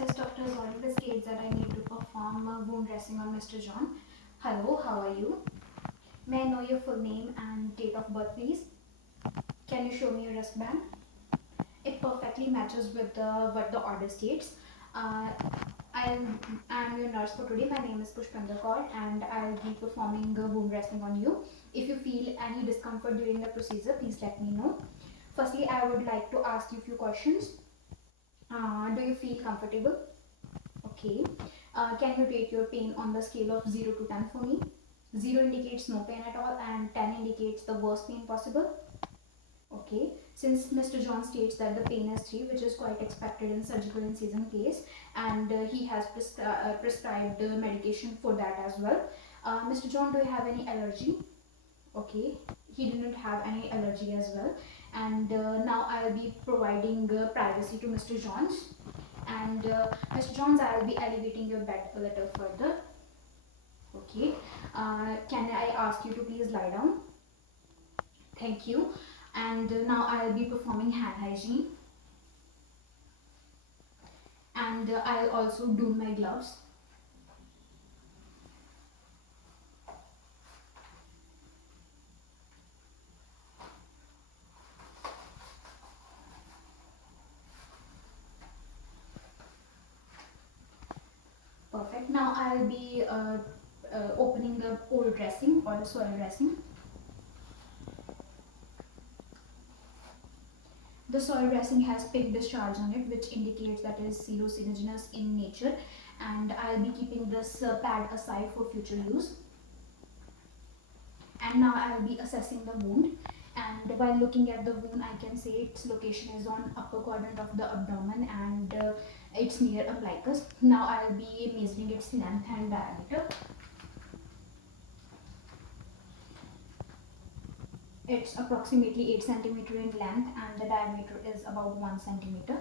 says Dr. Oliver states that I need to perform a wound dressing on Mr. John. Hello, how are you? May I know your full name and date of birth, please? Can you show me your wristband? It perfectly matches with what the order states. Uh, I'm your nurse for today. My name is Pushpinder Kaur and I'll be performing a wound dressing on you. If you feel any discomfort during the procedure, please let me know. Firstly, I would like to ask you a few questions. Do you feel comfortable? Okay. Can you rate your pain on the scale of 0 to 10 for me? 0 indicates no pain at all and 10 indicates the worst pain possible. Okay. Since Mr. John states that the pain is 3, which is quite expected in surgical incision case, and he has prescribed medication for that as well. Mr. John, do you have any allergy? Okay. He didn't have any allergy as well. And now I'll be providing privacy to Mr. John's. And Mr. Jones, I'll be elevating your bed a little further. Okay. Can I ask you to please lie down? Thank you. And now I'll be performing hand hygiene. And I'll also do my gloves. Perfect. Now I'll be opening the old dressing or soil dressing. The soil dressing has pink discharge on it, which indicates that it is carcinogenous in nature, and I'll be keeping this pad aside for future use. And now I'll be assessing the wound. And while looking at the wound, I can say its location is on upper quadrant of the abdomen and it's near umbilicus. Now I'll be measuring its length and diameter. It's approximately 8 centimeter in length and the diameter is about 1 centimeter.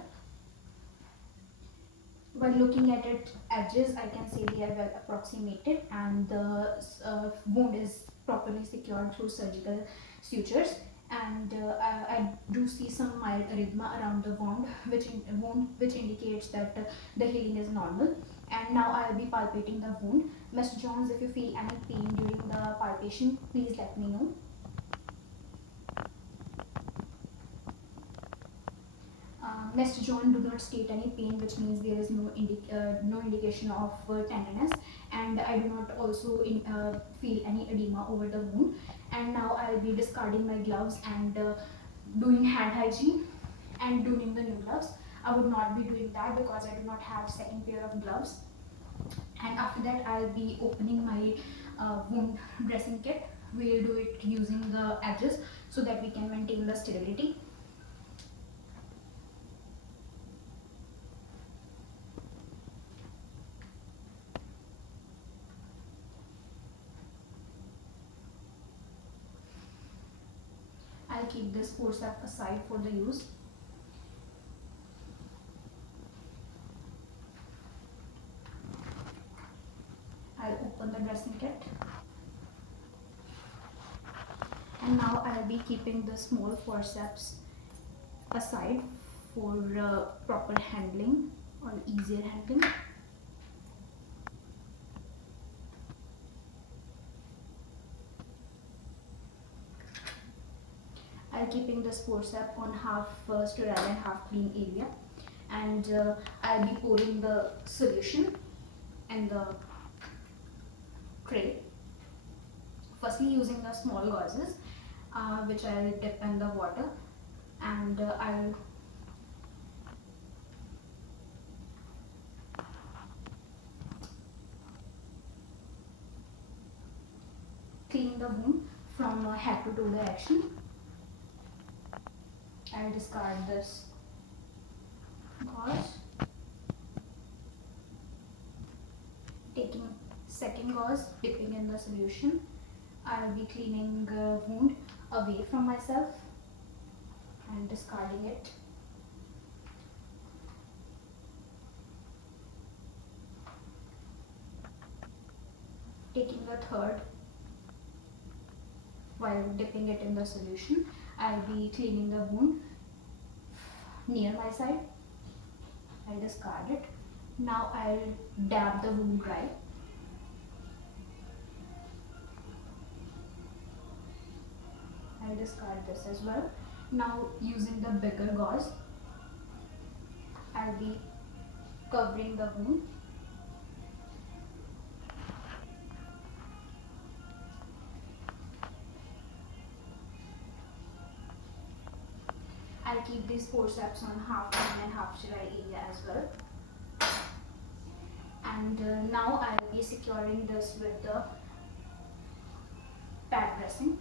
While looking at its edges, I can say they are well approximated and the wound is properly secured through surgical sutures. And I do see some mild erythema around the wound, which indicates that the healing is normal. And now I'll be palpating the wound. Mr. Jones, if you feel any pain during the palpation, please let me know. Mr. John do not state any pain, which means there is no indication of tenderness, and I do not also feel any edema over the wound. And now I'll be discarding my gloves and doing hand hygiene and doing the new gloves. I would not be doing that because I do not have second pair of gloves. And after that, I'll be opening my wound dressing kit. We'll do it using the edges so that we can maintain the sterility. I'll keep this forceps aside for the use. I'll open the dressing kit. And now I'll be keeping the small forceps aside for proper handling or easier handling. I'll keeping this forceps on half sterile and half clean area, and I'll be pouring the solution in the tray. Firstly, using the small gauzes, which I'll dip in the water, and I'll clean the wound from head to toe direction. I'll discard this gauze. Taking second gauze, dipping in the solution. I'll be cleaning the wound away from myself and discarding it. Taking the third, while dipping it in the solution, I'll be cleaning the wound near my side. I'll discard it. Now I'll dab the wound dry. I'll discard this as well. Now using the bigger gauze, I'll be covering the wound. I'll keep these forceps on half clean and half dry area as well. And now I'll be securing this with the pad dressing.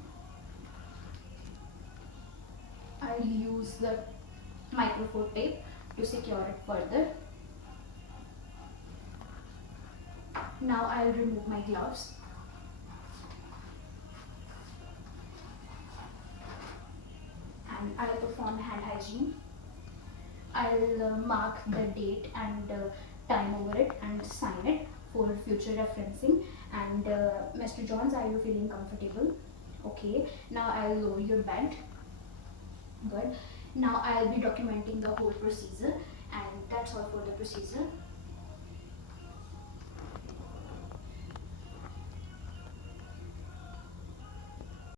I'll use the microfold tape to secure it further. Now I'll remove my gloves. And I'll perform hand hygiene. I'll mark the date and time over it and sign it for future referencing. And Mr. Johns, are you feeling comfortable? Okay, now I'll lower your bed. Good. Now I'll be documenting the whole procedure, and that's all for the procedure.